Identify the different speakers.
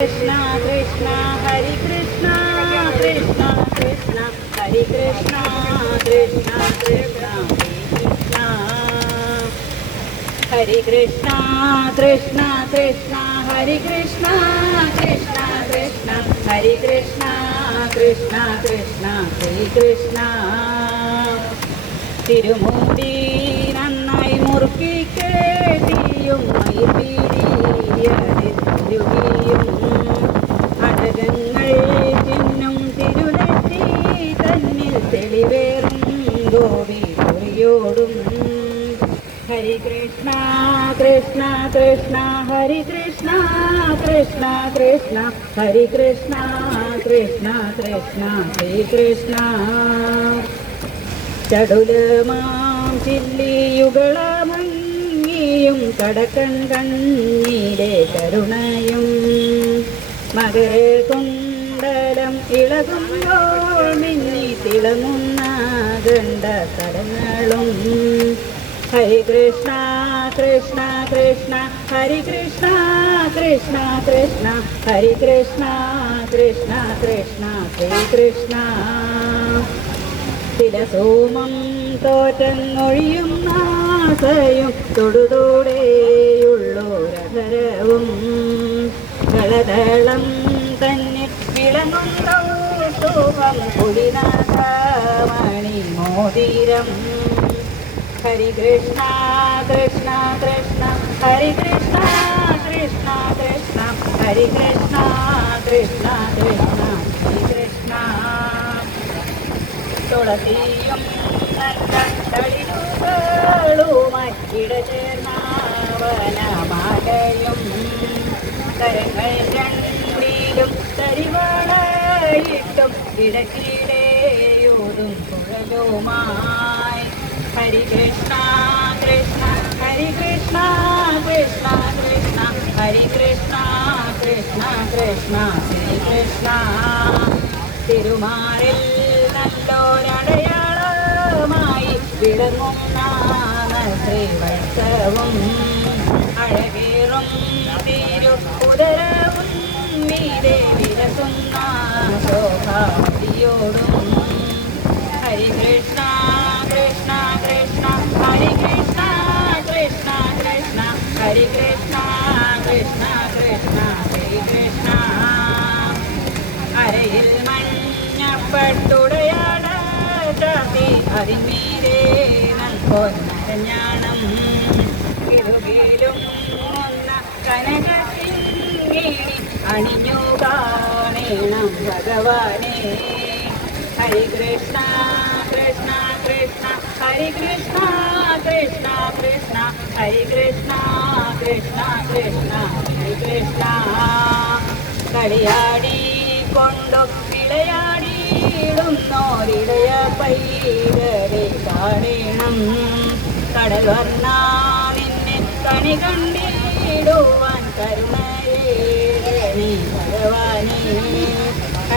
Speaker 1: കൃഷ്ണ കൃഷ്ണ ഹരി കൃഷ്ണ കൃഷ്ണ കൃഷ്ണ ഹരി കൃഷ്ണ കൃഷ്ണ കൃഷ്ണ ഹരി കൃഷ്ണ കൃഷ്ണ കൃഷ്ണ ഹരി കൃഷ്ണ കൃഷ്ണ കൃഷ്ണ ഹരി കൃഷ്ണ കൃഷ്ണ കൃഷ്ണ ഹരി കൃഷ്ണ തിരുമൂടി നന്നായി മുറുക്കി കേട്ടിയും മൈപീടിയും ഗോപി കുറിയോടും ഹരി കൃഷ്ണ കൃഷ്ണ കൃഷ്ണ ഹരി കൃഷ്ണ കൃഷ്ണ കൃഷ്ണ. ഹരി കൃഷ്ണ കൃഷ്ണ കൃഷ്ണ ശ്രീ കൃഷ്ണ. ചടുലമാം ചില്ലിയുകളമങ്ങിയും കടക്കൺ കണ്ണീരെ കരുണയും മകരെ കുണ്ടലം ഇളകുമ്പോൾ മിന്നി തിളങ്ങുന്ന. ഗണ്ട കടങ്ങളും ഹരി കൃഷ്ണ കൃഷ്ണ കൃഷ്ണ ഹരി കൃഷ്ണ കൃഷ്ണ കൃഷ്ണ ഹരി കൃഷ്ണ കൃഷ്ണ കൃഷ്ണ ഹരി കൃഷ്ണ. തിരസോമം തോറ്റങ്ങൊഴിയും ആസയും തൊടുതോടെയുള്ളോരഹരവും കളതളം തന്നെ വിളങ്ങുന്നോ ശോഭം മോതിരം. ഹരി കൃഷ്ണ കൃഷ്ണ കൃഷ്ണ ഹരി കൃഷ്ണ കൃഷ്ണ കൃഷ്ണ ഹരി കൃഷ്ണ കൃഷ്ണ കൃഷ്ണ ഹരി കൃഷ്ണ തുളസിയും തളിരുകളുമറ്റിട ചേർന്നാവനമാലയും ഇടക്കിടെയോതും കുഴലുമായി ഹരി കൃഷ്ണ കൃഷ്ണ ഹരി കൃഷ്ണ കൃഷ്ണ കൃഷ്ണ. ഹരി കൃഷ്ണ കൃഷ്ണ കൃഷ്ണ. ശ്രീ കൃഷ്ണ. തിരുമാറിൽ നല്ലൊരടയാളമായി വിളങ്ങുന്ന ശ്രീവത്സവും അഴകേറും തിരു ഉദരവും നീരെ വിലസുന്ന ശോഭാവതിയോടും ഹരി കൃഷ്ണ കൃഷ്ണ കൃഷ്ണ ഹരി കൃഷ്ണ കൃഷ്ണ കൃഷ്ണ ഹരി കൃഷ്ണ കൃഷ്ണ കൃഷ്ണ ഹരി കൃഷ്ണ അരയിൽ മഞ്ഞപ്പട്ടുടയാട ചാത്തി അതിന്മീരെ പൊന്നരഞ്ഞാണം കിലുകിലും ഒന്ന കനകത്തിങ്ങേണി കാണേണം ഭഗവാനെ ഹരി കൃഷ്ണ കൃഷ്ണ കൃഷ്ണ ഹരി കൃഷ്ണ കൃഷ്ണ കൃഷ്ണ ഹരി കൃഷ്ണ കൃഷ്ണ കൃഷ്ണ ഹരി കൃഷ്ണ കളിയാടി കൊണ്ടു വിളയാടിയിടുന്നോരിടയ പൈതരെ കാണണം കടൽ വർണ നിന്നെ കണി കണ്ടിടുവാൻ